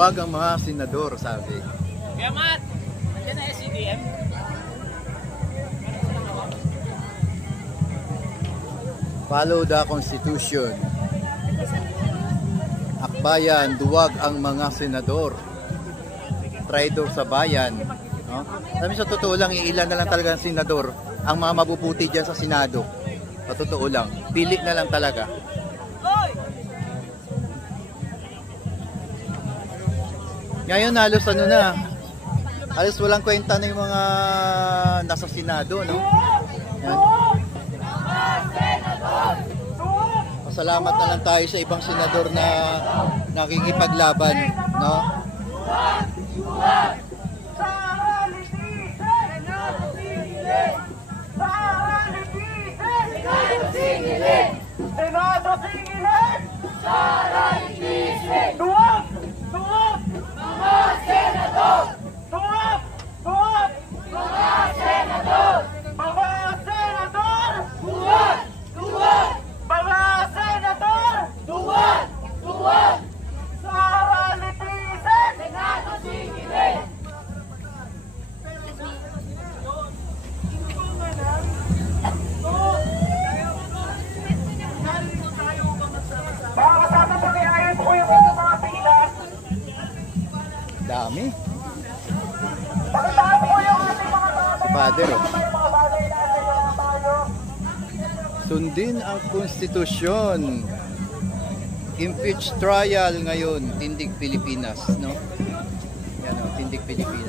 duwag ang mga senador, sabi. Kaya Matt, nandiyan na SCDM. Follow the Constitution. Akbayan, duwag ang mga senador. Traidor sa bayan. No? Sabi sa totoo lang, ilan na lang talaga ang senador ang mga mabubuti dyan sa Senado. Sa totoo lang, pili na lang talaga. Ngayon halos ano na, halos walang kwenta na yung mga nasa Senado, no? Yan. Pasalamat na lang tayo sa ibang senador na nakikipaglaban, no? Senado singilin! Sara Itisig! Duwag! Duwag! Mga senador! Duwag! Duwag! Mga senador! Mga senador! Duwag! Duwag! Mga senador! Duwag! Duwag! Sara Itisig! Senado singilin! Dami. Si Father, oh. Sundin ang konstitusyon. Impeach trial ngayon, Tindig Pilipinas, no? Yan, oh, Tindig Pilipinas.